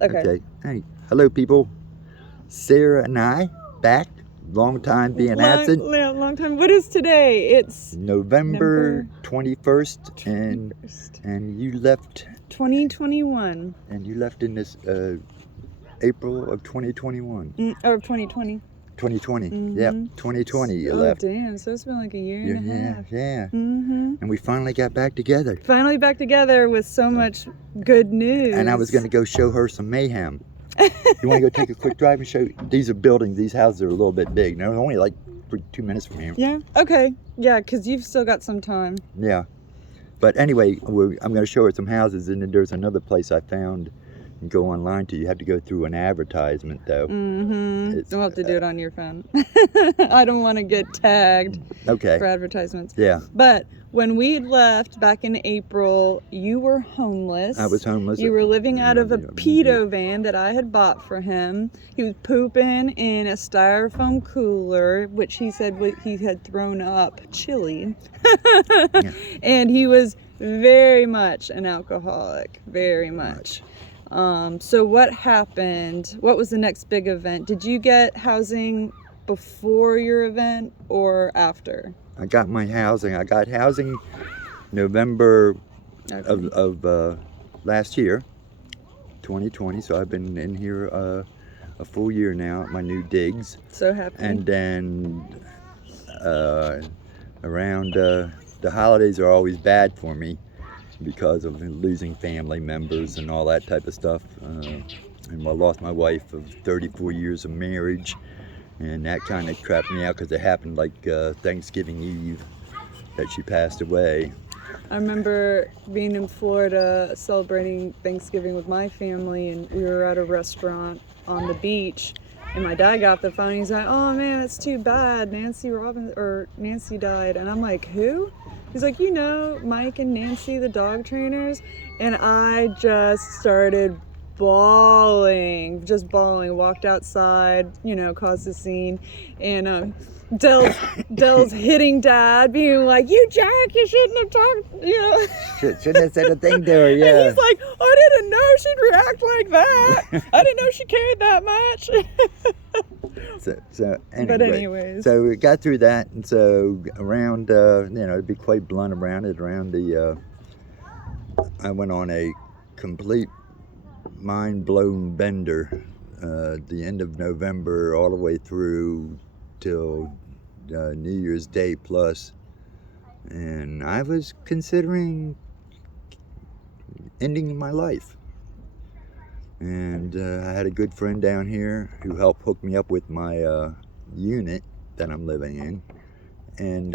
Okay. Hey, hello, people. Sarah and I back. Long time being absent. Long time. What is today? It's November 21st, 21st. and you left. 2021. And you left in this April of 2021. Or 2020. 2020. Mm-hmm. Yep, 2020 you left. Oh, damn. So it's been like a year and a half. Yeah. Mm-hmm. And we finally got back together. Finally back together with so much good news. And I was going to go show her some mayhem. You want to go take a quick drive and show? These are buildings. These houses are a little bit big. They're only like 2 minutes from here. Yeah. Okay. Yeah, because you've still got some time. Yeah. But anyway, I'm going to show her some houses, and then there's another place I found. You can go online to. You have to go through an advertisement though. Mm-hmm. You'll have to do it on your phone. I don't want to get tagged for advertisements. Yeah. But when we left back in April, you were homeless. I was homeless. You were living out of a pedo van that I had bought for him. He was pooping in a styrofoam cooler, which he said he had thrown up chili. Yeah. And he was very much an alcoholic, very much. So what happened? What was the next big event? Did you get housing before your event or after? I got my housing. I got housing November of last year, 2020. So I've been in here a full year now at my new digs. So happy. And then around the holidays are always bad for me, because of losing family members and all that type of stuff. And I lost my wife of 34 years of marriage, and that kind of crapped me out because it happened like Thanksgiving Eve that she passed away. I remember being in Florida celebrating Thanksgiving with my family, and we were at a restaurant on the beach, and my dad got the phone. He's like, "Oh man, it's too bad. Nancy died." And I'm like, "Who?" He's like, "You know, Mike and Nancy, the dog trainers." And I just started bawling, walked outside, caused a scene. And Dell's hitting Dad, being like, "You jerk, you shouldn't have talked, Shouldn't have said a thing to her, yeah." And he's like, "I didn't know she'd react like that. I didn't know she cared that much." So anyway, but anyways, so we got through that, and so around, to be quite blunt around it, I went on a complete mind-blown bender the end of November all the way through till New Year's Day plus, and I was considering ending my life. And I had a good friend down here who helped hook me up with my unit that I'm living in, and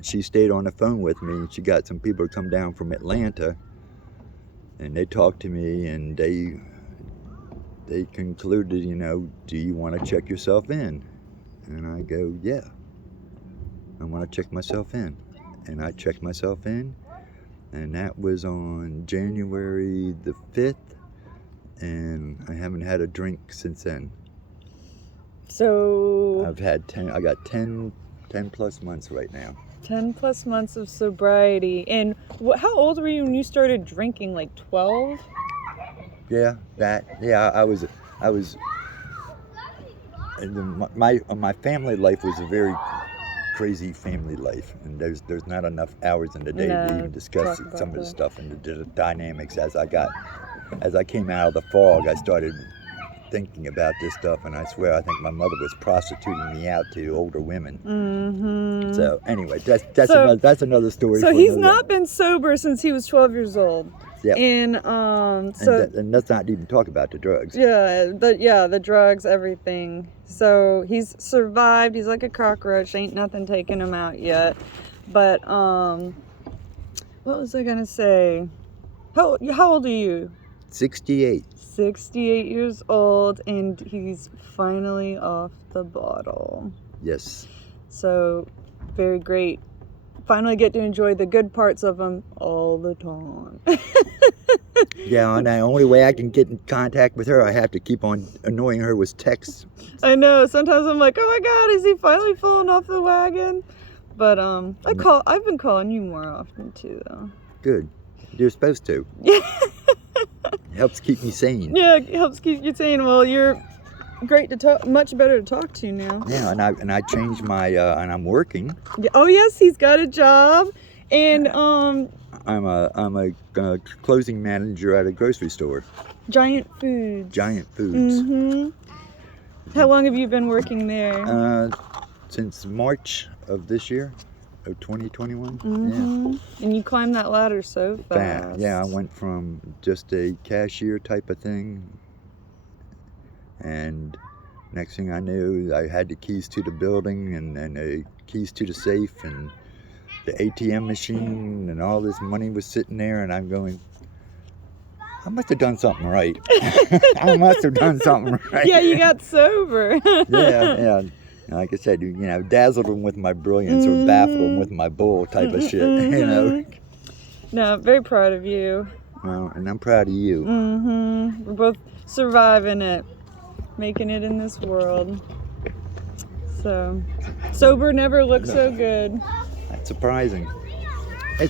she stayed on the phone with me. She got some people to come down from Atlanta, and they talked to me, and they concluded, "Do you want to check yourself in?" And I go, "Yeah, I want to check myself in." And I checked myself in, and that was on January the 5th. And I haven't had a drink since then. So I got 10 plus months right now. 10 plus months of sobriety. And how old were you when you started drinking? Like 12? Yeah, I was. My family life was a very crazy family life, and there's not enough hours in the day to even discuss some of the stuff and the dynamics. As I came out of the fog, I started thinking about this stuff, and I swear I think my mother was prostituting me out to older women. Mm-hmm. So anyway, that's another story. So he's not been sober since he was 12 years old. Yeah. And and let's not even talk about the drugs. Yeah, the drugs, everything. So he's survived. He's like a cockroach. Ain't nothing taking him out yet. But what was I gonna say? How old are you? 68. 68 years old, and he's finally off the bottle. Yes. So, very great. Finally get to enjoy the good parts of him all the time. Yeah, and the only way I can get in contact with her, I have to keep on annoying her with texts. I know. Sometimes I'm like, "Oh my God, is he finally falling off the wagon?" But I've been calling you more often too, though. Good. You're supposed to. Helps keep me sane. Yeah, it helps keep you sane. Well, you're great to talk, much better to talk to now. Yeah, and I changed my and I'm working. Yeah, oh yes, he's got a job, and I'm a closing manager at a grocery store. Giant Foods. Giant Foods. Mm-hmm. How long have you been working there? Since March of this year, of 2021. Mm-hmm. Yeah. And you climbed that ladder so fast. Yeah, I went from just a cashier type of thing, and next thing I knew, I had the keys to the building and the keys to the safe and the ATM machine, and all this money was sitting there, and I'm going, I must have done something right. I must have done something right. Yeah, you got sober. Yeah. Like I said, dazzled them with my brilliance or baffled them with my bull type of shit, No, very proud of you. Well, and I'm proud of you. We're both surviving it, making it in this world. So, sober never looked so good. That's surprising. I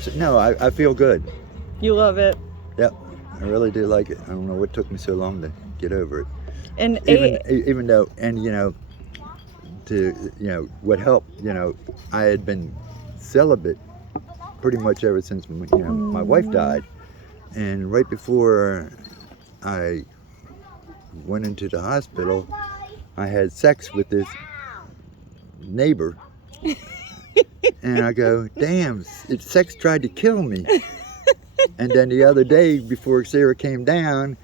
feel good. You love it. Yep, I really do like it. I don't know what took me so long to get over it. And even though, what helped, I had been celibate pretty much ever since, my wife died. And right before I went into the hospital, I had sex with this neighbor. And I go, damn, sex tried to kill me. And then the other day, before Sarah came down,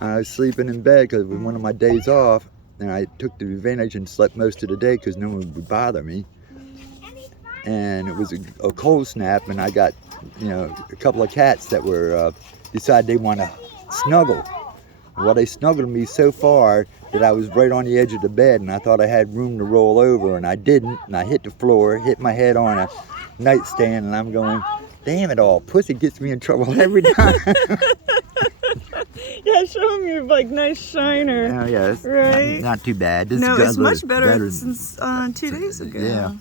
I was sleeping in bed because it was one of my days off. And I took the advantage and slept most of the day because no one would bother me. And it was a cold snap, and I got, a couple of cats that were decided they want to snuggle. Well, they snuggled me so far that I was right on the edge of the bed, and I thought I had room to roll over, and I didn't. And I hit the floor, hit my head on a nightstand, and I'm going, damn it all, pussy gets me in trouble every time. Yeah, show him your nice shiner. Oh yeah, it's right? not too bad. It's much better since 2 days ago.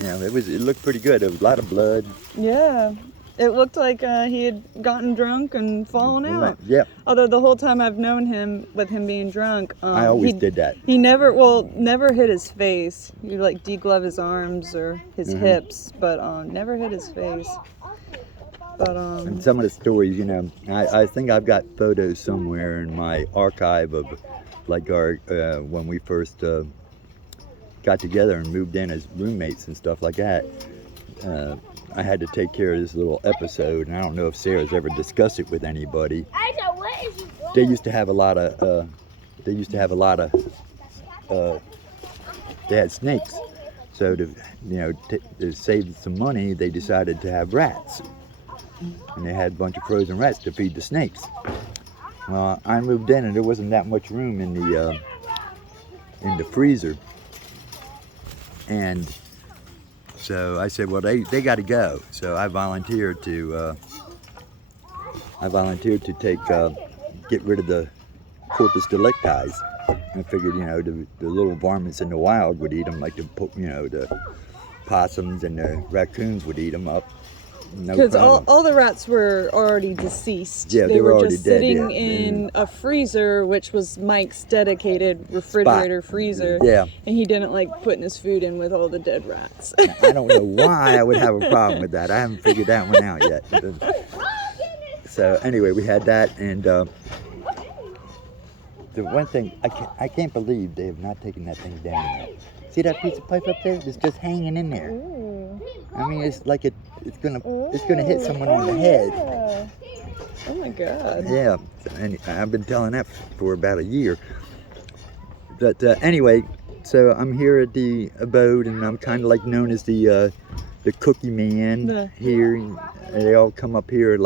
Yeah, it looked pretty good. There was a lot of blood. Yeah, it looked like he had gotten drunk and fallen out. Yeah. Although the whole time I've known him, with him being drunk, I always did that. He never hit his face. He'd deglove his arms or his hips, but never hit his face. But and some of the stories, I think I've got photos somewhere in my archive of our when we first got together and moved in as roommates and stuff like that. I had to take care of this little episode, and I don't know if Sarah's ever discussed it with anybody. They used to have a lot of they had snakes, so to save some money, they decided to have rats. And they had a bunch of frozen rats to feed the snakes. Well, I moved in and there wasn't that much room in the freezer. And so I said, well, they got to go. So I volunteered to get rid of the Corpus delicti. I figured, the little varmints in the wild would eat them, like the possums and the raccoons would eat them up. Because all the rats were already deceased. Yeah, they were already just dead, sitting in a freezer, which was Mike's dedicated refrigerator freezer. Yeah. And he didn't like putting his food in with all the dead rats. I don't know why I would have a problem with that. I haven't figured that one out yet. So anyway, we had that, and the one thing I can't believe they have not taken that thing down yet. See that piece of pipe up there? It's just hanging in there. Ooh. I mean, it's like it's gonna hit someone on the head. Oh my God. Yeah, and I've been telling that for about a year. But anyway, so I'm here at the abode, and I'm kind of known as the cookie man here. And they all come up here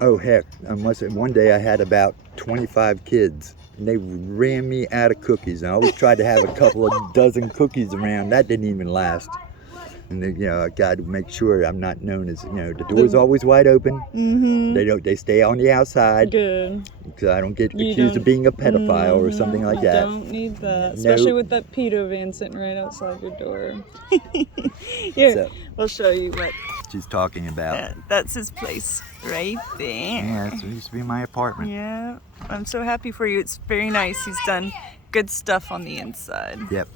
oh heck, one day I had about 25 kids. And they ran me out of cookies. And I always tried to have a couple of dozen cookies around. That didn't even last. And I got to make sure I'm not known as, the door's always wide open. Mm-hmm. They stay on the outside. Good. Because I don't get accused of being a pedophile or something like that. Don't need that. Especially with that pedo van sitting right outside your door. Here, we'll show you what she's talking about. That's his place right there. Yeah, it used to be my apartment. Yeah, I'm so happy for you. It's very nice. He's done good stuff on the inside. Yep.